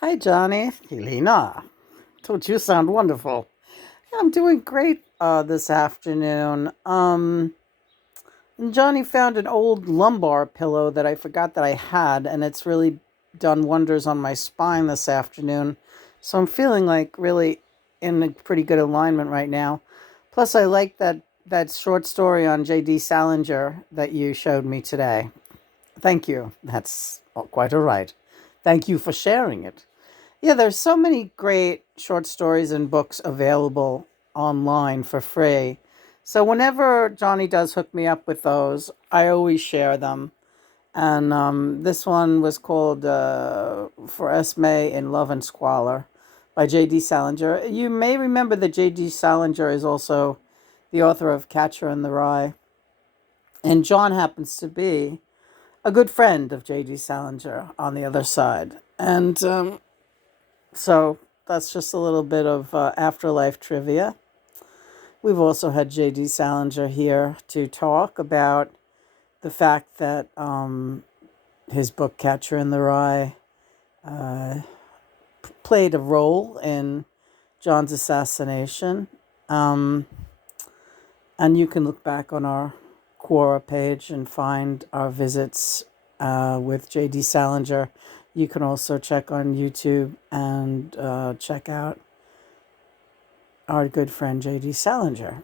Hi, Johnny. Helena. Don't you sound wonderful? Yeah, I'm doing great this afternoon. Johnny found an old lumbar pillow that I forgot that I had, and it's really done wonders on my spine this afternoon. So I'm feeling like really in a pretty good alignment right now. Plus, I like that short story on J.D. Salinger that you showed me today. Thank you. That's quite all right. Thank you for sharing it. Yeah, there's so many great short stories and books available online for free. So whenever Johnny does hook me up with those, I always share them. And this one was called For Esme in Love and Squalor by J.D. Salinger. You may remember that J.D. Salinger is also the author of Catcher in the Rye. And John happens to be a good friend of J.D. Salinger on the other side. And so that's just a little bit of afterlife trivia. We've also had J.D. Salinger here to talk about the fact that his book Catcher in the Rye uh, played a role in John's assassination. Um, and you can look back on our Quora page and find our visits with J.D. Salinger. You can also check on YouTube and check out our good friend J.D. Salinger.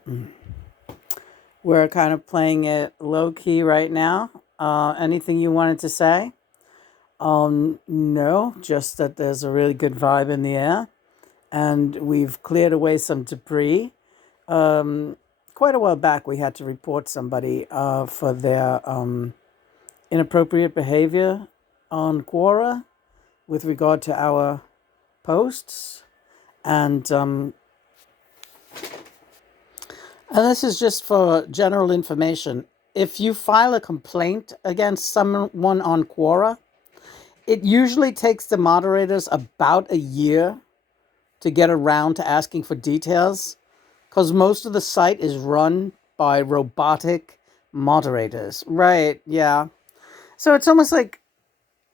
We're kind of playing it low key right now. Anything you wanted to say? No, just that there's a really good vibe in the air, and we've cleared away some debris. Quite a while back, we had to report somebody for their inappropriate behavior on Quora with regard to our posts, and this is just for general information. If you file a complaint against someone on Quora, it usually takes the moderators about a year to get around to asking for details because most of the site is run by robotic moderators. Right, yeah. So it's almost like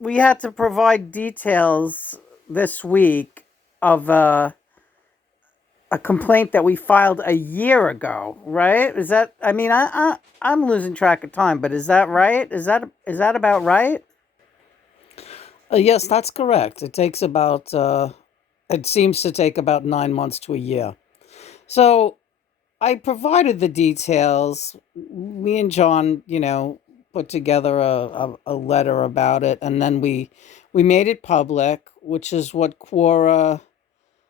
we had to provide details this week of a complaint that we filed a year ago, right? Is that? I mean, I'm losing track of time, but is that right? Is that about right? Yes, that's correct. It takes about. It seems to take about 9 months to a year. So I provided the details. Me and John, put together a letter about it, and then we made it public, which is what Quora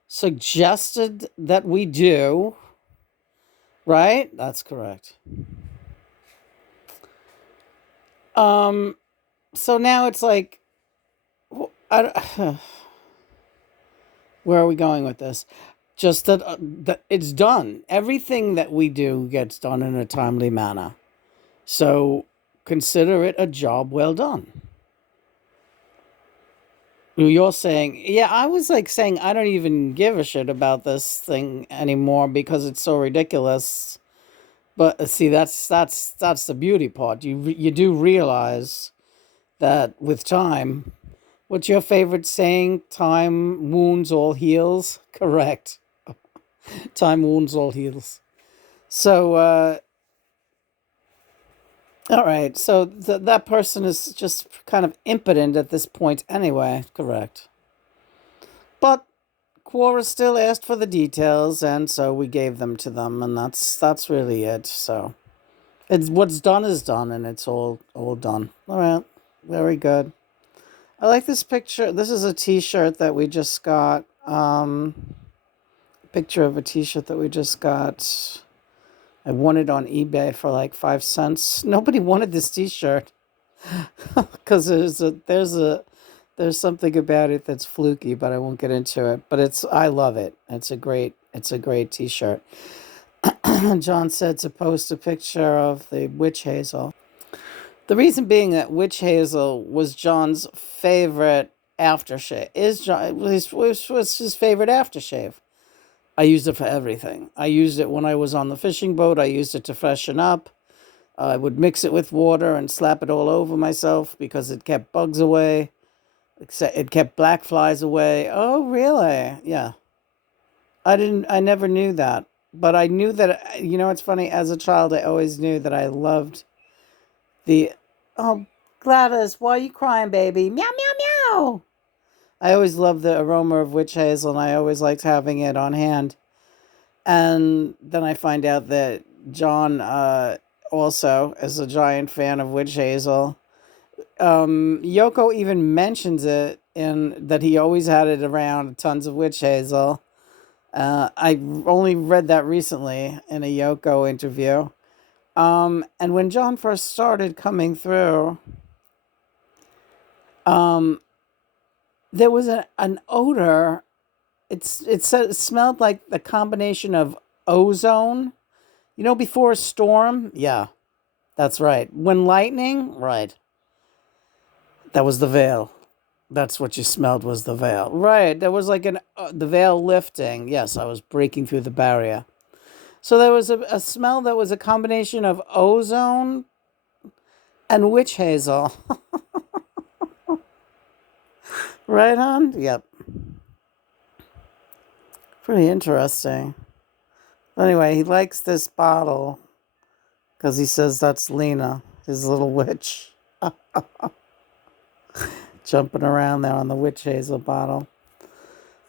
suggested that we do. Right? That's correct. Um, so now it's like, where are we going with this? Just that it's done. Everything that we do gets done in a timely manner. So consider it a job well done. You're saying, yeah, I was like saying, I don't even give a shit about this thing anymore because it's so ridiculous. But see, that's the beauty part. You do realize that with time, what's your favorite saying? Time wounds all heals. Correct. Time wounds all heals. So, all right. So that person is just kind of impotent at this point, anyway. Correct. But Quora still asked for the details, and so we gave them to them, and that's really it. So it's what's done is done, and it's all done. All right. Very good. I like this picture. This is a T-shirt that we just got. Picture of a T-shirt that we just got. I won it on eBay for like 5 cents. Nobody wanted this T-shirt because there's something about it that's fluky, but I won't get into it. But I love it. It's a great T-shirt. John said to post a picture of the witch hazel. The reason being that witch hazel was John's favorite aftershave. Was his favorite aftershave. I used it for everything. I used it when I was on the fishing boat. I used it to freshen up. I would mix it with water and slap it all over myself because it kept bugs away. Except it kept black flies away. Oh, really? Yeah. I never knew that. But I knew that, it's funny. As a child, I always knew that I loved the, oh, Gladys, why are you crying, baby? Meow, meow, meow. I always loved the aroma of witch hazel, and I always liked having it on hand. And then I find out that John also is a giant fan of witch hazel. Yoko even mentions it in that he always had it around, tons of witch hazel. I only read that recently in a Yoko interview. And when John first started coming through, um, there was an odor. It smelled like the combination of ozone. Before a storm. Yeah, that's right. When lightning, right. That was the veil. That's what you smelled was the veil. Right. There was like the veil lifting. Yes, I was breaking through the barrier. So there was a smell that was a combination of ozone and witch hazel. Right on? Yep. Pretty interesting. Anyway, he likes this bottle because he says that's Lena, his little witch, jumping around there on the witch hazel bottle.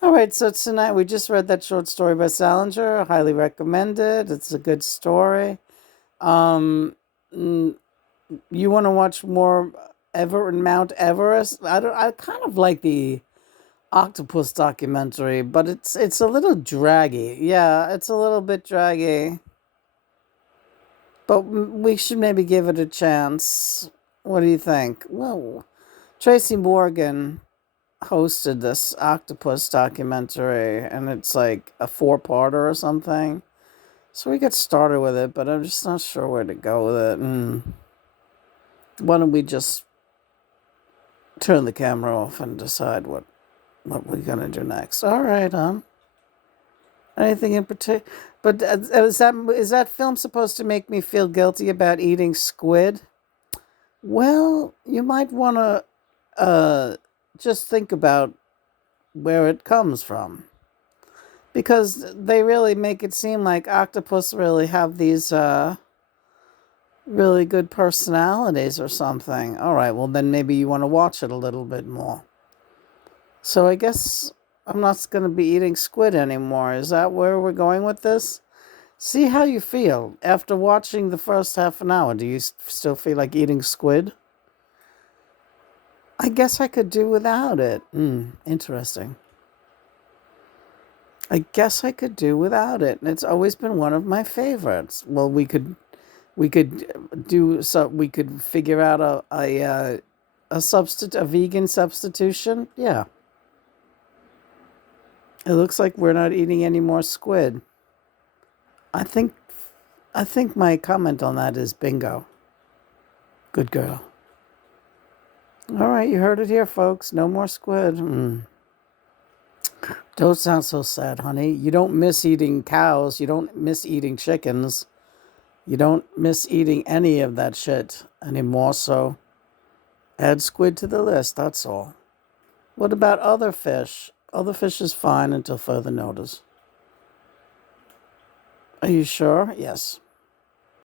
All right, so tonight we just read that short story by Salinger. Highly recommended. It's a good story. Um, mm, you want to watch more Mount Everest? I kind of like the octopus documentary, but it's a little draggy. Yeah, it's a little bit draggy. But we should maybe give it a chance. What do you think? Well, Tracy Morgan hosted this octopus documentary, and it's like a four-parter or something. So we got started with it, but I'm just not sure where to go with it. Why don't we just turn the camera off and decide what we're gonna do next? All right, anything in particular? But is that film supposed to make me feel guilty about eating squid? Well, you might want to just think about where it comes from. Because they really make it seem like octopus really have these really good personalities or something. All right, well, then maybe you want to watch it a little bit more. So I guess I'm not going to be eating squid anymore. Is that where we're going with this? See how you feel after watching the first half an hour. Do you still feel like eating squid? I guess I could do without it. Interesting. I guess I could do without it, and it's always been one of my favorites. Well, we could do so. We could figure out a vegan substitution. Yeah, it looks like we're not eating any more squid. I think I think my comment on that is bingo. Good girl. All right, you heard it here, folks. No more squid. Don't sound so sad, honey. You don't miss eating cows. You don't miss eating chickens. You don't miss eating any of that shit anymore. So add squid to the list. That's all. What about other fish? Other fish is fine until further notice. Are you sure? Yes.